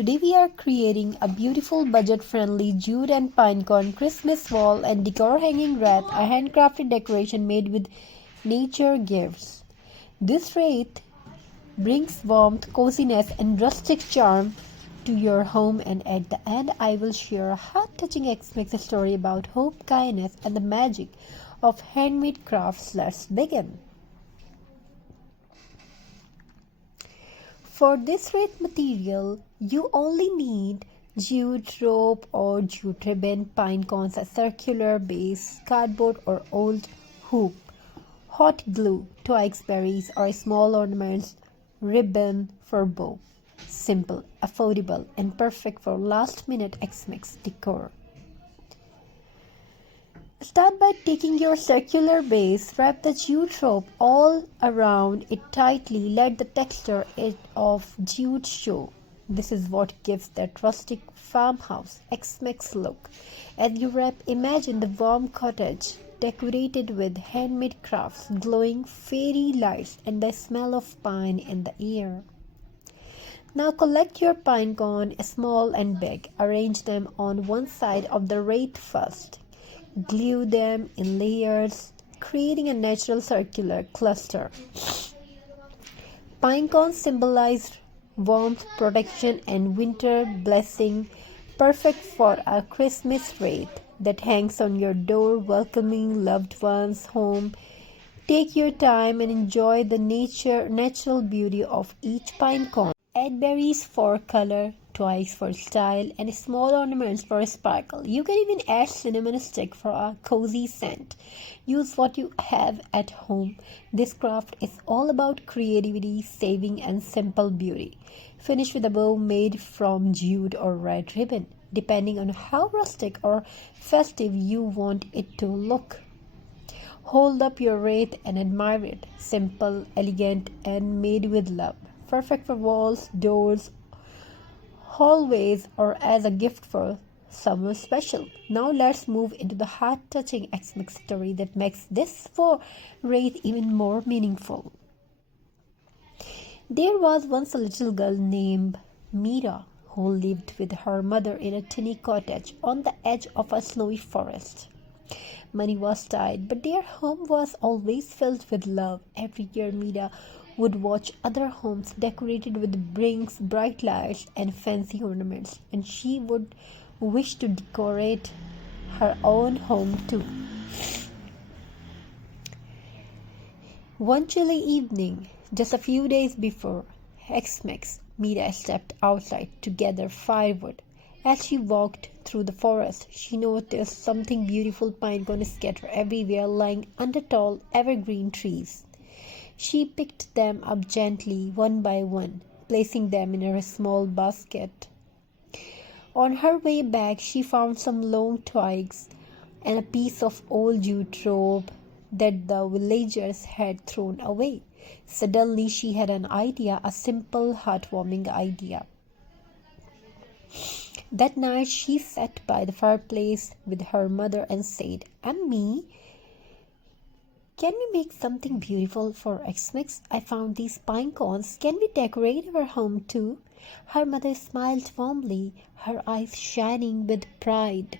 Today we are creating a beautiful budget-friendly jute and pinecone Christmas wall and decor hanging wreath, a handcrafted decoration made with nature gifts. This wreath brings warmth, coziness and rustic charm to your home, and at the end I will share a heart-touching Xmas story about hope, kindness and the magic of handmade crafts. Let's begin. For this wreath material, you only need jute rope or jute ribbon, pine cones, a circular base, cardboard or old hoop, hot glue, twigs, berries or small ornaments, ribbon for bow. Simple, affordable and perfect for last-minute Xmas decor. Start by taking your circular base, wrap the jute rope all around it tightly, let the texture of jute show. This is what gives that rustic farmhouse Xmas look. As you wrap, imagine the warm cottage decorated with handmade crafts, glowing fairy lights and the smell of pine in the air. Now collect your pine cone, small and big. Arrange them on one side of the wreath first. Glue them in layers, creating a natural circular cluster. Pine cones symbolize warmth, protection, and winter blessing, perfect for a Christmas wreath that hangs on your door, welcoming loved ones home. Take your time and enjoy the natural beauty of each pine cone. Add berries for color, twigs for style, and small ornaments for sparkle. You can even add cinnamon stick for a cozy scent. Use what you have at home. This craft is all about creativity, saving, and simple beauty. Finish with a bow made from jute or red ribbon, depending on how rustic or festive you want it to look. Hold up your wreath and admire it. Simple, elegant, and made with love. Perfect for walls, doors, hallways, or as a gift for someone special. Now let's move into the heart-touching Xmas story that makes this wreath even more meaningful. There was once a little girl named Mira who lived with her mother in a tiny cottage on the edge of a snowy forest. Money was tight, but their home was always filled with love. Every year, Mira would watch other homes decorated with rings, bright lights, and fancy ornaments, and she would wish to decorate her own home too. One chilly evening, just a few days before Xmas, Mira stepped outside to gather firewood. As she walked through the forest, she noticed something beautiful pine cones scattered everywhere, lying under tall evergreen trees. She picked them up gently, one by one, placing them in her small basket. On her way back, she found some long twigs and a piece of old jute rope that the villagers had thrown away. Suddenly, she had an idea, a simple, heartwarming idea. That night, she sat by the fireplace with her mother and said, "Ammi, can we make something beautiful for Xmas? I found these pine cones. Can we decorate our home too?" Her mother smiled warmly, her eyes shining with pride.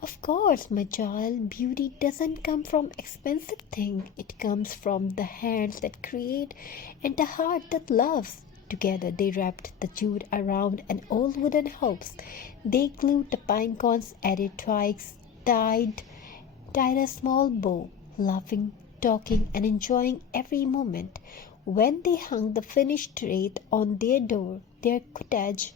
"Of course, my child. Beauty doesn't come from expensive things. It comes from the hands that create and the heart that loves." Together they wrapped the jute around an old wooden house. They glued the pine cones, added twigs, tied a small bow, laughing, talking and enjoying every moment. When they hung the finished wreath on their door, their cottage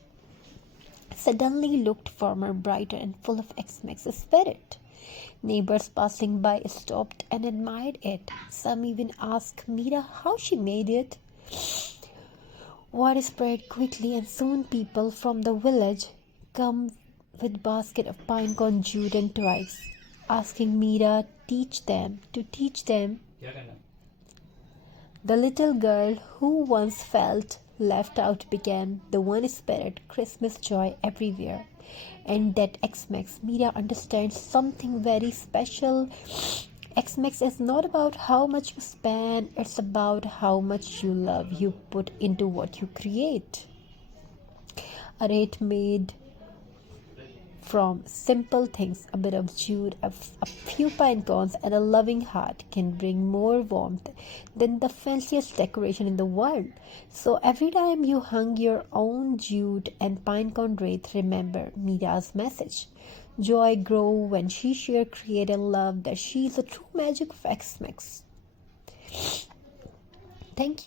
suddenly looked warmer, brighter and full of Xmas spirit. Neighbors passing by stopped and admired it. Some even asked Mira how she made it. Word spread quickly, and soon people from the village come with basket of pine cone, jute and twigs, asking Mira to teach them. The little girl who once felt left out began the one spirit, Christmas joy everywhere. And that Xmas, Mira understands something very special. Xmas is not about how much you spend, it's about how much you love you put into what you create. A wreath made from simple things, a bit of jute, a few pine cones, and a loving heart can bring more warmth than the fanciest decoration in the world. So every time you hung your own jute and pine cone wreath, remember Mira's message. Joy grow when she shared creative love, that she is the true magic of X-Mix. Thank you.